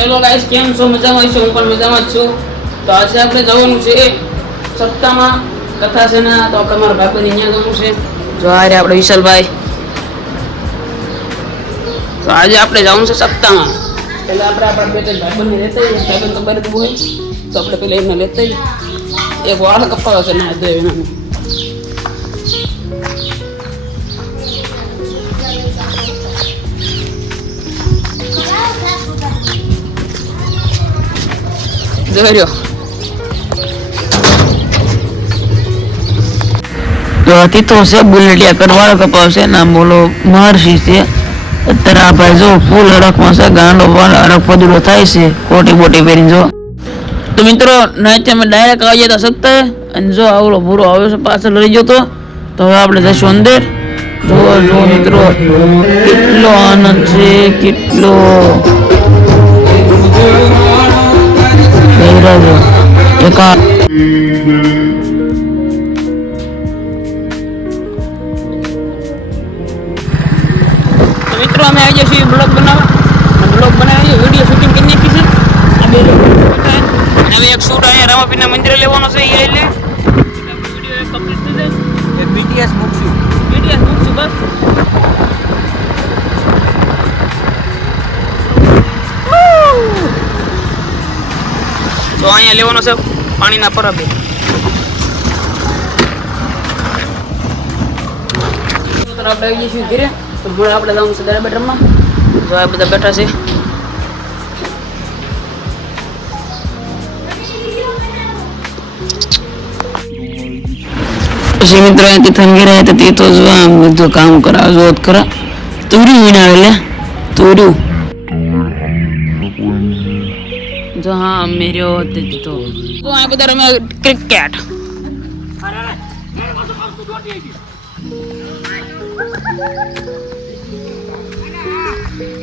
Hello guys, કેમ છો? મજામાં છો? હું પણ મજામાં જ છું. તો આજે આપણે જવાનું છે સપ્તાહમાં કથા છે ને, તો આપણે મારા ભાઈબંધ અહીંયા જવાનું છે. જો આ રે આપણે વિશાલભાઈ. તો આજે આપણે જવાનું છે સપ્તાહમાં. પહેલા આપણે આપણા બે ત્રણ ભાઈબંધને લેતા જઈએ. ભાઈબંધ તો બરાબર હોય તો આપણે પહેલાં એમને લેતા જઈએ. એક વાળ કપાવ્યો છે ના દે એનાનું. જોયો તો તીતો છે બુલેટિયા કરવાળો કપાવશે નામ બોલો મહર્ષિ છે. અત્યારે આ ભાઈ જો ફૂલ અડકમાં છે, ગાંડો વાળ અડક પદુડો થાય છે, કોટી બોટી પહેરીને જો. તો મિત્રો નાચ અમે ડાયરેક્ટ આવી જતા સત્તાએ, અને જો આવડો ભૂરો આવ્યો છે પાછળ લઈ જતો. તો હવે આપણે જઈશું અંદર. જો જો મિત્રો કેટલો આનંદ છે, કેટલો એકા મિત્રો અમે આવી જઈશું બ્લોગ બનાવી વિડીયો શૂટિંગ કરી નાખી છે. હવે એક શૂટ અહીંયા રામાપીરના મંદિરે લેવાનો છે, એ લઈ લે વિડીયો કમ્પ્લીટ થઈ જાય. એક બીટીએસ મૂકશું બસ. તો અહીંયા લેવાનો છે પાણીના પરબે. આપણે આવી જઈશું ઘરે. તો મોડે આપણે જવાનું છે દરા બેડરૂમમાં. તો આ બધા બેઠા છે. પછી મિત્રો અહીંથી થનગી રહ્યા હતા તે તો જો આમ બધું કામ કરાવ જો કરા તુર્યું વિનાવે લે તુર્યું જો હા મેર્યો તે તો આ બધા રમે ક્રિકેટ.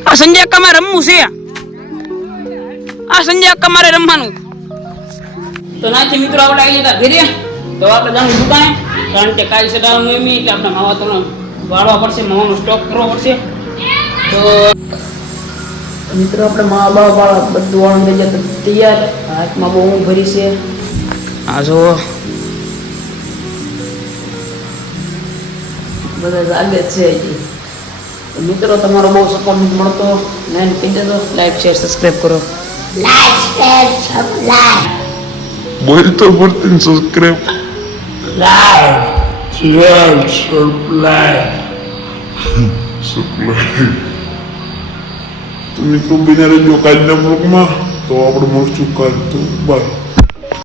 આ સંજય અક્કા રમવું છે. આ સંજય અક્કા મારે રમવાનું. તો નાથી મિત્રો આપણે આવી જતા ઘરે. તો આપણે જાણું દુકાને, કારણ કે કાલ છે દાળ નોમી, એટલે આપણે માવા તો વાળવા પડશે, માવાનો સ્ટોક કરવો પડશે. તો મિત્રો આપણે માવા વાળા બધું વાળું થઈ જાય તૈયાર. હાથમાં બહુ ભરી છે. આ જો બધા જાગે છે. મિત્રો તમારો બહુ સપોર્ટ મળતો લાઈન કહી દેજો, લાઈક શેર સબસ્ક્રાઈબ કરો. બોલ તો પડતી સબસ્ક્રાઈબ તો મિત્રો બિના રહેજો કાલના બ્લોગમાં. તો આપણે મળશું કાલ. તો બાય.